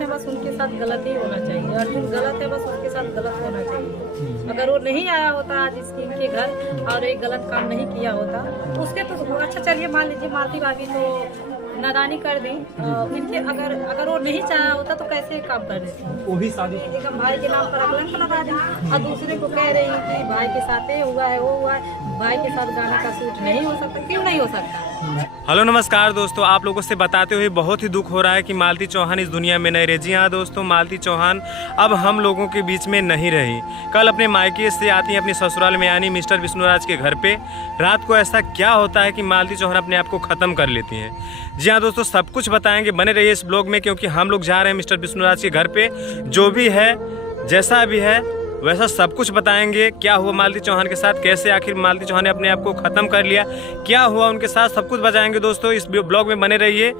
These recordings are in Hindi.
है बस उनके साथ गलत ही होना चाहिए। अर्जुन गलत है, बस उसके साथ गलत होना चाहिए। अगर वो नहीं आया होता आज इनके घर और एक गलत काम नहीं किया होता उसके तो अच्छा, चलिए मान लीजिए मालती भाभी तो नादानी कर दी, इनके अगर वो नहीं चाहा होता तो कैसे काम कर देती। वो भी शादी एकदम भाई के नाम पर कलंक लगा दी और दूसरे को कह रही कि भाई के साथ ये हुआ है वो हुआ है, भाई के साथ गाना का शूट नहीं हो सकता। क्यों नहीं हो सकता? हेलो नमस्कार दोस्तों, आप लोगों से बताते हुए बहुत ही दुख हो रहा है कि मालती चौहान इस दुनिया में नहीं रही। जी हाँ दोस्तों, मालती चौहान अब हम लोगों के बीच में नहीं रही। कल अपने मायके से आती हैं अपने ससुराल में यानी मिस्टर विष्णुराज के घर पे। रात को ऐसा क्या होता है कि मालती चौहान अपने आप को ख़त्म कर लेती हैं। जी हाँ दोस्तों, सब कुछ बताएंगे, बने रहिए इस ब्लॉग में, क्योंकि हम लोग जा रहे हैं मिस्टर विष्णुराज के घर पे। जो भी है जैसा भी है वैसा सब कुछ बताएंगे। क्या हुआ मालती चौहान के साथ, कैसे आखिर मालती चौहान ने अपने आप को ख़त्म कर लिया, क्या हुआ उनके साथ, सब कुछ बताएंगे दोस्तों। इस ब्लॉग में बने रहिए।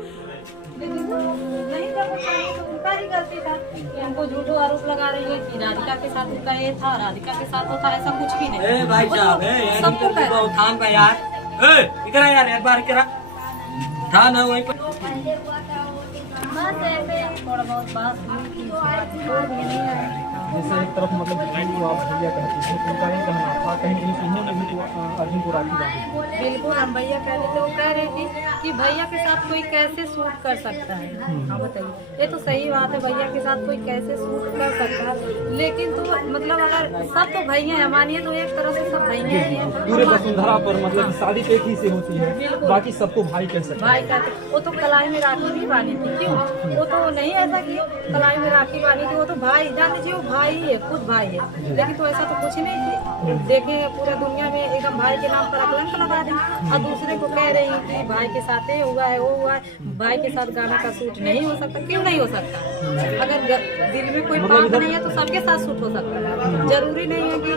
हमको झूठो आरोप लगा रही है कि राधिका के साथ उसका ये था, राधिका के साथ होता, ऐसा कुछ भी नहीं। भाई साहब सबको थाम का यार, इधर यार एक बार करा था ना वही थोड़ा बहुत बात जैसे एक तरफ मतलब वो आप भैया कहती हैं, उनका नहीं कहना था कहीं कहीं उन्होंने भी तो अर्जुन को राखी बांधी। बिल्कुल हम भैया कह रहे थे, वो कह रही थी कि भैया के साथ कोई कैसे शूट कर सकता है। हाँ बताइए, ये तो सही बात है, भैया के साथ कोई कैसे शूट कर सकता है। लेकिन तो मतलब अगर सब तो भैया है, मानिए तो एक तरह से सब भैया ही है। पूरे वसुंधरा पर मतलब शादी एक ही से होती है, बाकी सबको भाई कह सकते हैं। भाई कहते, वो तो कलाई में राखी भी बांधी थी। क्यों? वो तो नहीं ऐसा कि कलाई में राखी बांधी थी, वो तो भाई जान लीजिए, वो भाई है, खुद भाई है। लेकिन तो ऐसा तो कुछ नहीं थी। देखें पूरा दुनिया में एकदम भाई के नाम पर कलंक लगा दी और दूसरे को कह रही कि भाई के साथ ये हुआ है वो हुआ है, भाई के साथ गाना का शूट नहीं हो सकता। क्यों नहीं हो सकता? अगर दिल में कोई बात नहीं है तो सबके साथ शूट हो सकता है। जरूरी नहीं है कि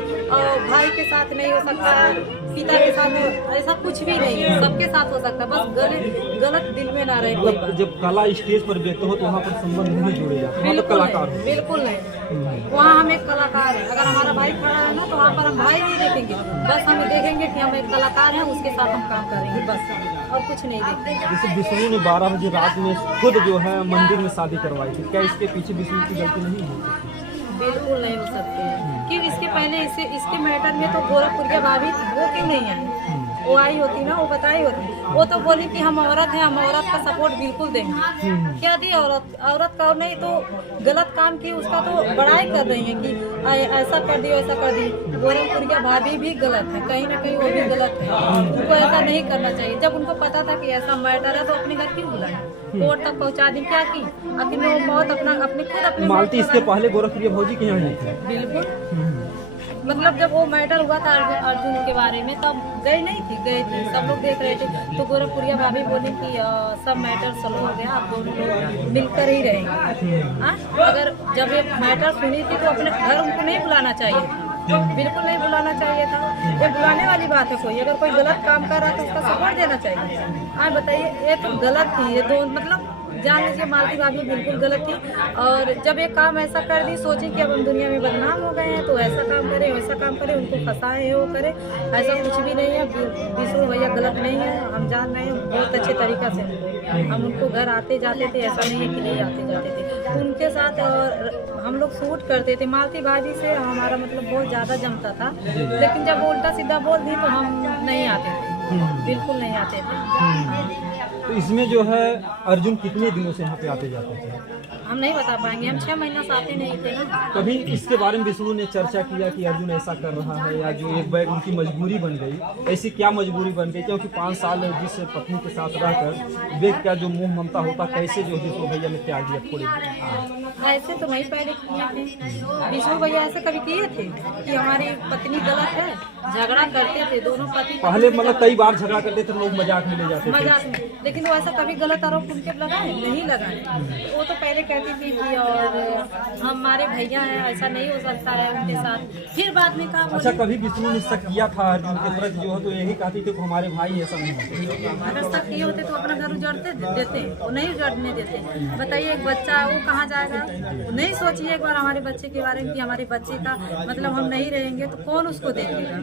भाई के साथ नहीं हो सकता, पिता के साथ, ऐसा कुछ भी नहीं है, सबके साथ हो सकता है। बस गलत दिल में ना रहे कोई बात। जब कला स्टेज पर व्यक्त हो तो वहाँ पर संबंध नहीं जुड़े जाते, मतलब कलाकार हो। बिल्कुल नहीं, वहाँ हम एक कलाकार हैं। अगर हमारा भाई खड़ा है ना तो वहाँ पर हम भाई नहीं देखेंगे, बस हम देखेंगे कि हम एक कलाकार हैं, उसके साथ हम काम करेंगे बस, और कुछ नहीं देखेंगे। जैसे विष्णु ने 12 बजे रात में खुद जो है मंदिर में शादी करवाई थी, क्या इसके पीछे विष्णु की गलती नहीं है? बिल्कुल नहीं हो सकते हैं। क्यों? इसके पहले इसके मैटर में तो गोरखपुरिया भाभी थी, वो क्यों नहीं आई? वो आई होती ना, वो बताई होती। वो तो बोली कि हम औरत हैं, हम औरत का सपोर्ट बिल्कुल देंगे। क्या दी औरत का? नहीं तो गलत काम की उसका तो बड़ाई कर रही है कि ऐसा कर दी वैसा कर दी। गोरखपुरिया भाभी भी गलत है, कहीं ना कहीं वो भी गलत है। उनको ऐसा नहीं करना चाहिए। जब उनको पता था कि ऐसा मैटर है तो अपने घर क्यों बुलाया, कोर्ट तक पहुँचा दी। क्या की आखिर वो मौत अपने मालती इसके पहले गोरखप्रिया भौजी के यहाँ नहीं थी। बिल्कुल, मतलब जब वो मैटर हुआ था अर्जुन के बारे में तब गई नहीं थी, गई थी, सब लोग देख रहे थे। तो गोरखपुरिया भाभी बोली कि सब मैटर सॉल्व हो गया, आप दोनों लोग मिलकर ही रहेंगे। अगर जब ये मैटर सुनी थी तो अपने घर उनको नहीं बुलाना चाहिए था, बिल्कुल नहीं बुलाना चाहिए था। ये बुलाने वाली बात है। कोई अगर कोई गलत काम कर रहा है तो उसका सपोर्ट देना चाहिए। हाँ बताइए, ये तो गलत थी। ये दो मतलब जान लीजिए मालती भाभी बिल्कुल गलत थी। और जब ये काम ऐसा कर दी, सोची कि अब हम दुनिया में बदनाम हो गए हैं तो ऐसा काम करें वैसा काम करें, उनको फंसाए वो करे, ऐसा कुछ भी नहीं है। विष्णु भैया गलत नहीं है, हम जान रहे हैं बहुत अच्छे तरीका से। हम उनको घर आते जाते थे, ऐसा नहीं है कि नहीं आते जाते थे उनके साथ, और हम लोग शूट करते थे। मालती भाभी से हमारा मतलब बहुत ज़्यादा जमता था, लेकिन जब वो उल्टा सीधा बोल दी तो हम नहीं आते थे, बिल्कुल नहीं आते थे। तो इसमें जो है अर्जुन कितने दिनों से यहाँ पे आते जाते थे? हम नहीं बता पाएंगे, हम 6 महीना से आते नहीं थे ना। कभी इसके बारे में विष्णु ने चर्चा किया कि अर्जुन ऐसा कर रहा है, या जो एक बार उनकी मजबूरी बन गई, ऐसी क्या मजबूरी बन गई? क्योंकि 5 साल जिस पत्नी के साथ रहकर व्यक्ति का जो मोह ममता होता कैसे जो विष्णु भैया ने त्याग दिया थोड़े? ऐसे तो नहीं पहले किए थे विष्णु भैया, ऐसे कभी किए थे कि हमारी पत्नी गलत है? झगड़ा करते थे दोनों पति पहले, मतलब कई बार झगड़ा करते थे, लोग मजाक में ले जाते थे। मजाक में, लेकिन वो ऐसा कभी गलत आरोप उनके लगाए नहीं लगाए। वो तो पहले कहती थी कि और हमारे भैया हैं, ऐसा नहीं हो सकता है उनके साथ। फिर बाद में कहा, अच्छा कभी विष्णु ने शक किया था अर्जुन के प्रति जो है तो यही कहती थी कि हमारे भाई ऐसा नहीं होता? अगर शक किए होते तो अपना घर उजाड़ते देते, वो नहीं उजाड़ने देते। बताइए एक बच्चा है, वो कहाँ जाएगा? नहीं सोचिए एक बार हमारे बच्चे के बारे में कि हमारे बच्चे का मतलब हम नहीं रहेंगे तो कौन उसको देखेगा?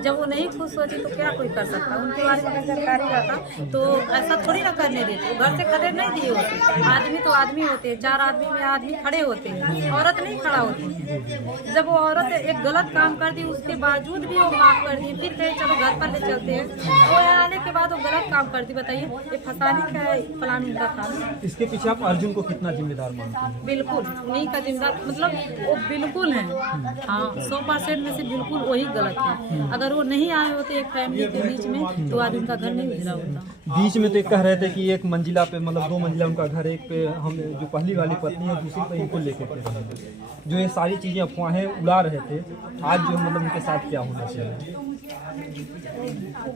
जब वो नहीं खुश होती तो क्या कोई कर सकता। उनके बारे में जानकारी रहता तो ऐसा थोड़ी ना करने देते। घर से खड़े नहीं दिए होते। आदमी तो आदमी होते हैं, 4 आदमी में आदमी खड़े होते हैं, औरत नहीं खड़ा होती है। जब वो औरत एक गलत काम कर दी उसके बावजूद भी वो माफ कर दी, फिर कहे चलो घर पर ले चलते हैं, वो आने के बाद वो गलत काम कर दी। बताइए ये फसाने का प्लान उनका था। इसके पीछे आप अर्जुन को कितना जिम्मेदार मानते हैं? बिल्कुल उन्हीं का जिम्मेदार, मतलब वो बिल्कुल है। हाँ 100% में से बिल्कुल वही गलत है। अगर वो नहीं आए होते एक फैमिली के बीच में तो आज उनका घर नहीं गुजरा होता। बीच में तो एक कह रहे थे कि एक मंजिला पे, मतलब 2 मंजिला उनका घर, एक पे हम जो पहली वाली पत्नी है दूसरी पे इनको लेके थे। जो ये सारी चीजें अफवाहें उड़ा रहे थे, आज जो मतलब उनके साथ क्या होना चाहिए?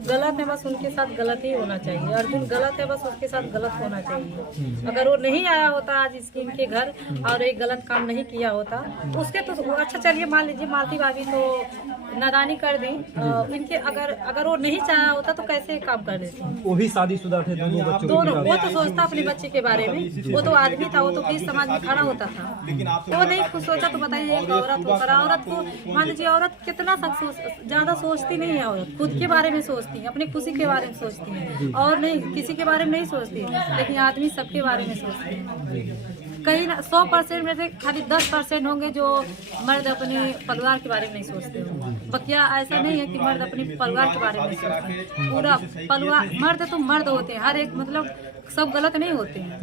गलत है, बस उनके साथ गलत ही होना चाहिए। अर्जुन गलत है, बस उसके साथ गलत होना चाहिए। अगर वो नहीं आया होता आज स्कीम के घर और एक गलत काम नहीं किया होता तो उसके तो अच्छा चलिए मान लीजिए मालती भाभी तो नादानी कर दी। इनके अगर वो नहीं चाहा होता तो कैसे काम कर देते? वो भी शादीशुदा थे, दोनों बच्चों दोनों, वो तो सोचता अपने बच्चे के बारे में। वो तो आदमी था, वो तो किस समाज में खड़ा होता था। तो वो नहीं खुश होता तो बताइए एक औरत होकर, औरत को मान लीजिए औरत कितना ज्यादा सोचती नहीं है। औरत खुद के बारे में सोचती है, अपनी खुशी के बारे में सोचती है और नहीं किसी के बारे में नहीं सोचती है। लेकिन आदमी सबके बारे में सोचती है। कहीं ना 100% में से खाली 10% होंगे जो मर्द अपने परिवार के बारे में नहीं सोचते हो। बकिया ऐसा नहीं है कि मर्द अपने परिवार के बारे में नहीं सोचते हैं। पूरा परिवार, मर्द तो मर्द होते हैं, हर एक मतलब सब गलत नहीं होते हैं।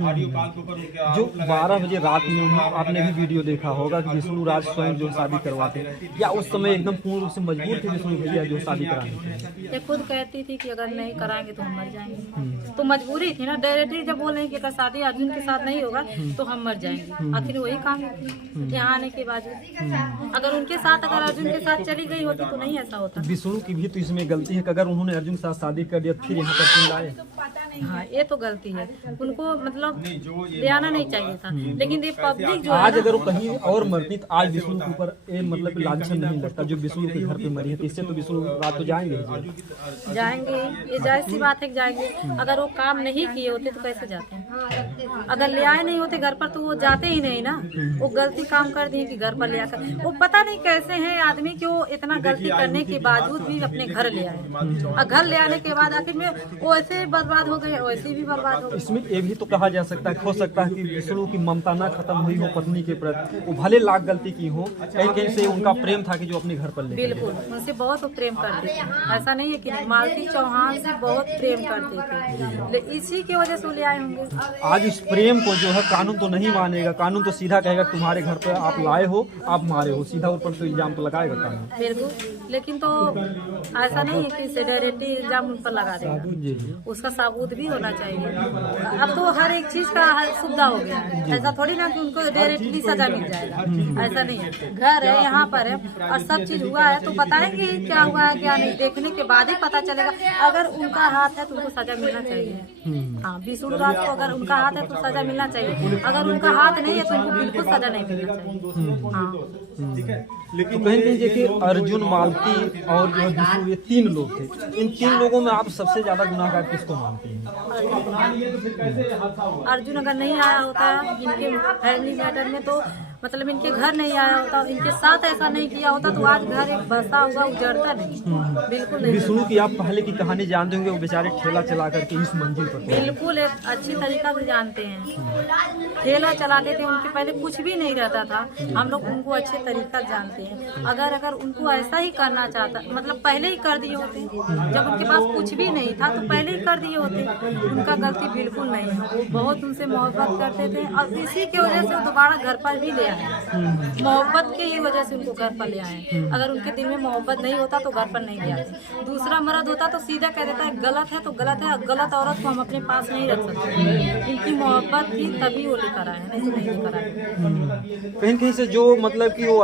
जो 12 बजे रात में आपने भी वीडियो देखा होगा कि विष्णु राज स्वयं जो शादी करवाते हैं, या उस समय एकदम पूर्ण रूप से मजबूर थे विष्णु भैया जो शादी कराने? ये खुद कहती थी कि अगर नहीं कराएंगे तो हम मर जाएंगे। तो मजबूरी थी ना, डायरेक्टली जब बोल रहे कि अगर शादी अर्जुन के साथ नहीं होगा तो हम मर जाएंगे। आखिर वही काम थी यहाँ आने के बावजूद। अगर उनके साथ अगर अर्जुन के साथ चली गई होती तो नहीं ऐसा होता। विष्णु की भी तो इसमें गलती है कि अगर उन्होंने अर्जुन के साथ शादी कर दिया फिर यहाँ पर क्यों लाए? हाँ ये तो गलती है, उनको मतलब ले आना नहीं चाहिए था। लेकिन ये पब्लिक जो आज अगर वो कहीं और मरती तो आज विष्णु के ऊपर मतलब लांछन नहीं लगता जो विष्णु के घर पे मरी है। तो इससे तो विष्णु रात को जाएंगे, ये जायज सी बात है कि जाएंगे। अगर वो काम नहीं किए होते तो कैसे जाते हैं? अगर ले आए नहीं होते घर पर तो वो जाते ही नहीं ना। वो गलती काम कर दिए कि घर पर ले आकर, वो पता नहीं कैसे हैं आदमी क्यों इतना गलती करने के बावजूद भी अपने घर ले आए। और घर ले आने के बाद आखिर में वो ऐसे बर्बाद हो गए, वैसे भी बर्बाद हो गए। इसमें ये भी तो कहा जा सकता है, हो सकता है कि विष्णु की ममता ना खत्म हुई हो पत्नी के प्रति, वो भले लाख गलती की हो, कहीं कहीं से उनका प्रेम था कि जो अपने घर पर ले। बिल्कुल उनसे बहुत प्रेम करते थे। ऐसा नहीं है कि मालती चौहान से बहुत प्रेम करते थे, इसी की वजह से ले आए होंगे। आज इस प्रेम को जो है कानून तो नहीं मानेगा। कानून तो सीधा कहेगा तुम्हारे घर पर आप लाए हो, आप मारे हो, सीधा ऊपर तो इल्जाम तो लगाएगा कानून। बिल्कुल, लेकिन तो ऐसा नहीं है कि डायरेक्टली इल्जाम उन पर लगा देगा। उसका सबूत भी होना चाहिए। अब तो हर एक चीज का सुविधा हो गया है, ऐसा थोड़ी ना कि उनको डायरेक्टली सजा मिल जाएगा। ऐसा नहीं है, घर है यहाँ पर है और सब चीज हुआ है तो बताएंगे क्या हुआ है क्या नहीं, देखने के बाद ही पता चलेगा। अगर उनका हाथ है तो उनको सजा मिलना चाहिए। हाँ विष्णु राज को अगर उनका हाथ है तो सजा मिलना चाहिए, अगर उनका हाथ नहीं है तो उनको बिल्कुल सजा नहीं मिलना चाहिए। हाँ तो कहीं देखिए अर्जुन, मालती और जो विष्णु, ये 3 लोग थे। इन 3 लोगों में आप सबसे ज्यादा गुनाहगार किसको मानती हैं? अर्जुन अगर नहीं आया होता इनके फैमिली मैटर में तो मतलब इनके घर नहीं आया होता, इनके साथ ऐसा नहीं किया होता तो आज घर एक बसा हुआ उजड़ता नहीं। बिल्कुल नहीं। विष्णु की आप पहले की कहानी जानते होंगे, वो बेचारे ठेला चला करके इस मंजिल पर पहुंचे। बिल्कुल एक अच्छी तरीका से जानते हैं। ठेला चलाते थे, उनके पहले कुछ भी नहीं रहता था। हम लोग उनको अच्छे तरीका जानते हैं। अगर उनको ऐसा ही करना चाहता, मतलब पहले ही कर दिए होते, जब उनके पास कुछ भी नहीं था तो पहले ही कर दिए होते। उनका गलती बिल्कुल नहीं है, वो बहुत उनसे मोहब्बत करते थे और इसी की वजह से वो दोबारा घर पर भी ले आए। मोहब्बत की ही वजह से उनको घर पर ले आए। अगर उनके दिल में मोहब्बत नहीं होता तो घर पर नहीं ले आते। दूसरा मर्द होता तो सीधा कह देता है गलत है तो गलत है, गलत औरत को हम अपने पास नहीं रख सकते। इनकी मोहब्बत थी तभी वो लेकर आए, नहीं तो नहीं लेकर आए। कहीं कहीं से जो मतलब कि वो